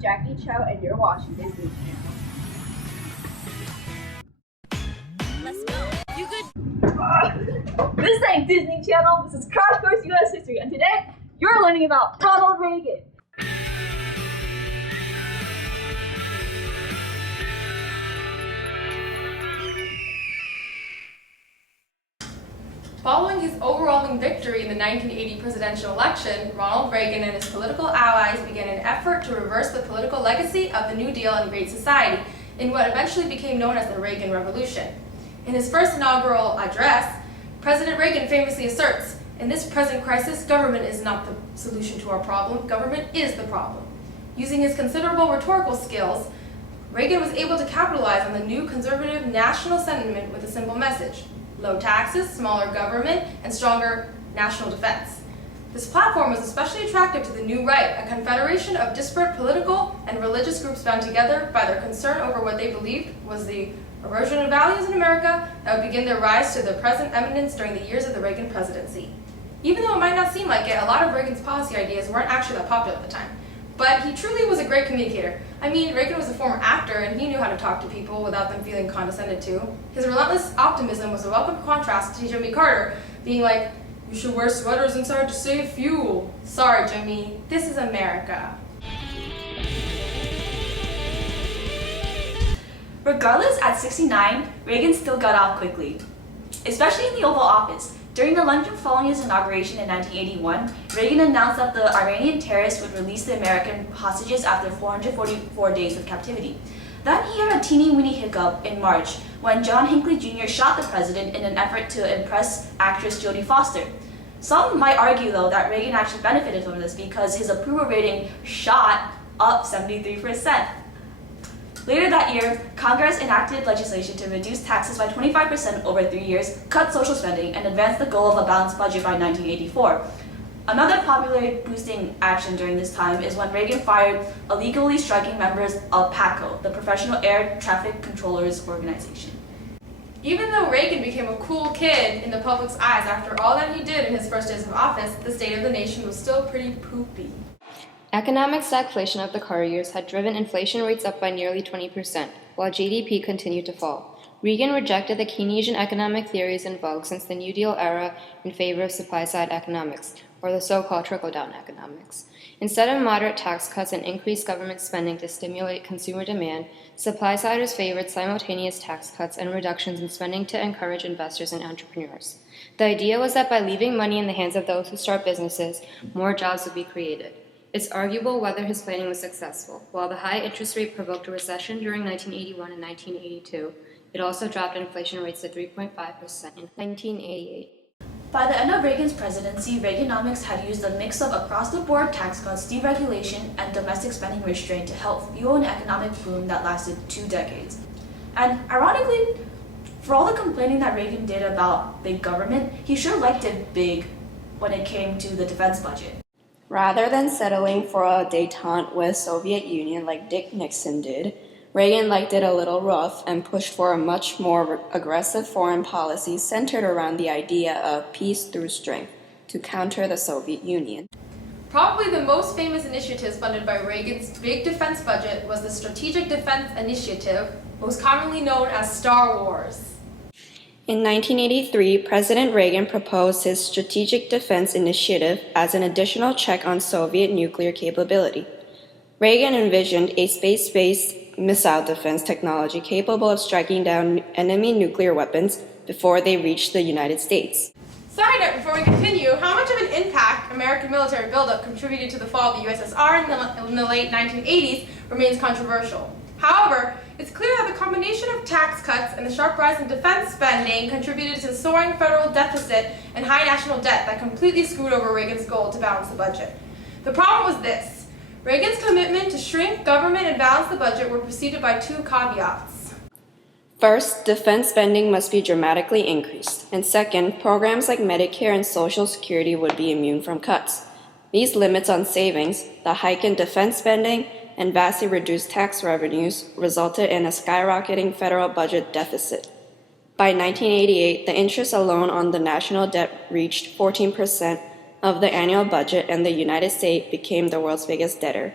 Jackie Chow, and you're watching Disney Channel. Let's go. You good? This ain't Disney Channel. This is Crash Course U.S. History, and today you're learning about Ronald Reagan. Following his overwhelming victory in the 1980 presidential election, Ronald Reagan and his political allies began an effort to reverse the political legacy of the New Deal and Great Society in what eventually became known as the Reagan Revolution. In his first inaugural address, President Reagan famously asserts, "In this present crisis, government is not the solution to our problem, government is the problem." Using his considerable rhetorical skills, Reagan was able to capitalize on the new conservative national sentiment with a simple message: low taxes, smaller government, and stronger national defense. This platform was especially attractive to the New Right, a confederation of disparate political and religious groups bound together by their concern over what they believed was the erosion of values in America that would begin their rise to their present eminence during the years of the Reagan presidency. Even though it might not seem like it, a lot of Reagan's policy ideas weren't actually that popular at the time. But he truly was a great communicator. I mean, Reagan was a former actor and he knew how to talk to people without them feeling condescended to. His relentless optimism was a welcome contrast to Jimmy Carter being like, "You should wear sweaters inside to save fuel." Sorry, Jimmy, this is America. Regardless, at 69, Reagan still got off quickly, especially in the Oval Office. During the luncheon following his inauguration in 1981, Reagan announced that the Iranian terrorists would release the American hostages after 444 days of captivity. Then he had a teeny-weeny hiccup in March when John Hinckley Jr. shot the president in an effort to impress actress Jodie Foster. Some might argue, though, that Reagan actually benefited from this because his approval rating shot up 73%. Later that year, Congress enacted legislation to reduce taxes by 25% over 3 years, cut social spending, and advance the goal of a balanced budget by 1984. Another popularity-boosting action during this time is when Reagan fired illegally striking members of PATCO, the Professional Air Traffic Controllers Organization. Even though Reagan became a cool kid in the public's eyes after all that he did in his first days of office, the state of the nation was still pretty poopy. Economic stagflation of the Carter years had driven inflation rates up by nearly 20%, while GDP continued to fall. Reagan rejected the Keynesian economic theories in vogue since the New Deal era in favor of supply-side economics, or the so-called trickle-down economics. Instead of moderate tax cuts and increased government spending to stimulate consumer demand, supply-siders favored simultaneous tax cuts and reductions in spending to encourage investors and entrepreneurs. The idea was that by leaving money in the hands of those who start businesses, more jobs would be created. It's arguable whether his planning was successful. While the high interest rate provoked a recession during 1981 and 1982, it also dropped inflation rates to 3.5% in 1988. By the end of Reagan's presidency, Reaganomics had used a mix of across-the-board tax cuts, deregulation, and domestic spending restraint to help fuel an economic boom that lasted 2 decades. And ironically, for all the complaining that Reagan did about big government, he sure liked it big when it came to the defense budget. Rather than settling for a détente with Soviet Union like Dick Nixon did, Reagan liked it a little rough and pushed for a much more aggressive foreign policy centered around the idea of peace through strength to counter the Soviet Union. Probably the most famous initiatives funded by Reagan's big defense budget was the Strategic Defense Initiative, most commonly known as Star Wars. In 1983, President Reagan proposed his Strategic Defense Initiative as an additional check on Soviet nuclear capability. Reagan envisioned a space-based missile defense technology capable of striking down enemy nuclear weapons before they reached the United States. Side note before we continue, how much of an impact American military buildup contributed to the fall of the USSR in the late 1980s remains controversial. However, it's clear that the combination of tax cuts and the sharp rise in defense spending contributed to the soaring federal deficit and high national debt that completely screwed over Reagan's goal to balance the budget. The problem was this: Reagan's commitment to shrink government and balance the budget were preceded by 2 caveats. First, defense spending must be dramatically increased, and second, programs like Medicare and Social Security would be immune from cuts. These limits on savings, the hike in defense spending, and vastly reduced tax revenues resulted in a skyrocketing federal budget deficit. By 1988, the interest alone on the national debt reached 14% of the annual budget, and the United States became the world's biggest debtor.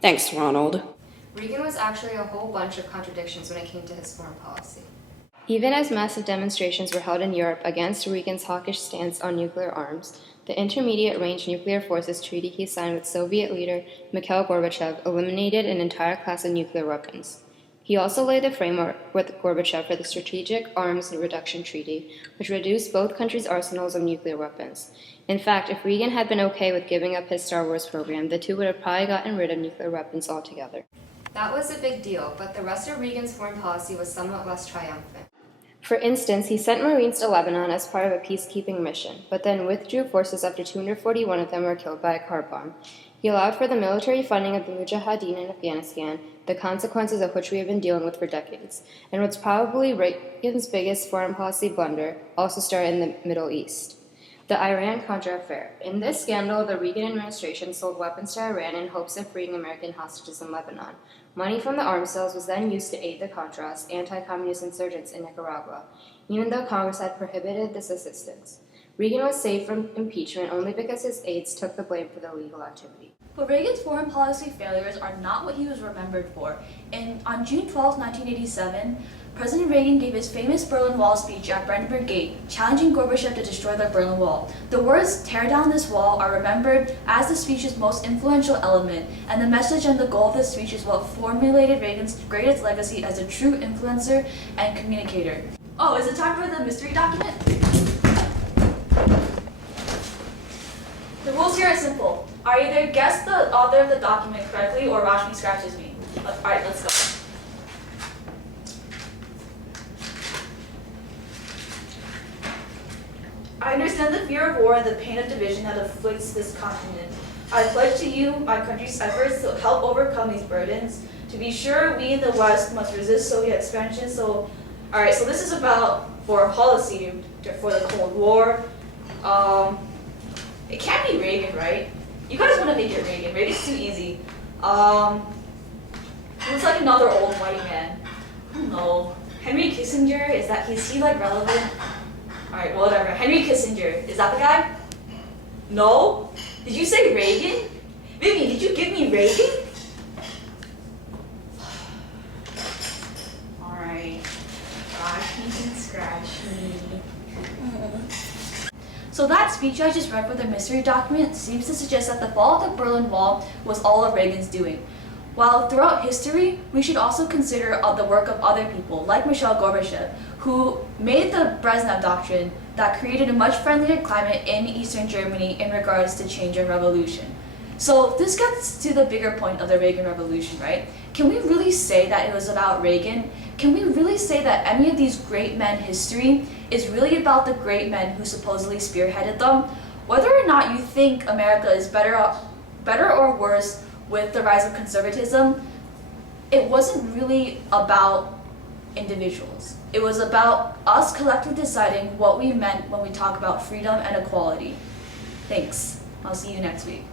Thanks, Ronald. Reagan was actually a whole bunch of contradictions when it came to his foreign policy. Even as massive demonstrations were held in Europe against Reagan's hawkish stance on nuclear arms, the Intermediate-Range Nuclear Forces Treaty he signed with Soviet leader Mikhail Gorbachev eliminated an entire class of nuclear weapons. He also laid the framework with Gorbachev for the Strategic Arms Reduction Treaty, which reduced both countries' arsenals of nuclear weapons. In fact, if Reagan had been okay with giving up his Star Wars program, the two would have probably gotten rid of nuclear weapons altogether. That was a big deal, but the rest of Reagan's foreign policy was somewhat less triumphant. For instance, he sent Marines to Lebanon as part of a peacekeeping mission, but then withdrew forces after 241 of them were killed by a car bomb. He allowed for the military funding of the Mujahideen in Afghanistan, the consequences of which we have been dealing with for decades, and what's probably Reagan's biggest foreign policy blunder also started in the Middle East. The Iran-Contra affair. In this scandal, the Reagan administration sold weapons to Iran in hopes of freeing American hostages in Lebanon. Money from the arms sales was then used to aid the Contras, anti-communist insurgents in Nicaragua, even though Congress had prohibited this assistance. Reagan was saved from impeachment only because his aides took the blame for the illegal activity. But Reagan's foreign policy failures are not what he was remembered for. On June 12, 1987, President Reagan gave his famous Berlin Wall speech at Brandenburg Gate, challenging Gorbachev to destroy the Berlin Wall. The words, "tear down this wall," are remembered as the speech's most influential element, and the message and the goal of this speech is what formulated Reagan's greatest legacy as a true influencer and communicator. Oh, is it time for the mystery document? The rules here are simple. I either guess the author of the document correctly or Rashmi scratches me. Alright, let's go. I understand the fear of war and the pain of division that afflicts this continent. I pledge to you my country's efforts to help overcome these burdens. To be sure, we in the West must resist Soviet expansion. So this is about foreign policy for the Cold War. It can't be Reagan, right? You guys want to make it Reagan. Reagan's too easy. Looks like another old white man. I don't know. Henry Kissinger, is he like relevant? Alright, whatever. Henry Kissinger, is that the guy? No? Did you say Reagan? Vivian, did you give me Reagan? Alright. Scratch me, scratch me. So that speech I just read for the mystery document seems to suggest that the fall of the Berlin Wall was all of Reagan's doing. While throughout history, we should also consider the work of other people, like Mikhail Gorbachev, who made the Brezhnev Doctrine that created a much friendlier climate in Eastern Germany in regards to change and revolution. So this gets to the bigger point of the Reagan Revolution, right? Can we really say that it was about Reagan? Can we really say that any of these great men history is really about the great men who supposedly spearheaded them? Whether or not you think America is better or worse with the rise of conservatism, it wasn't really about individuals. It was about us collectively deciding what we meant when we talk about freedom and equality. Thanks. I'll see you next week.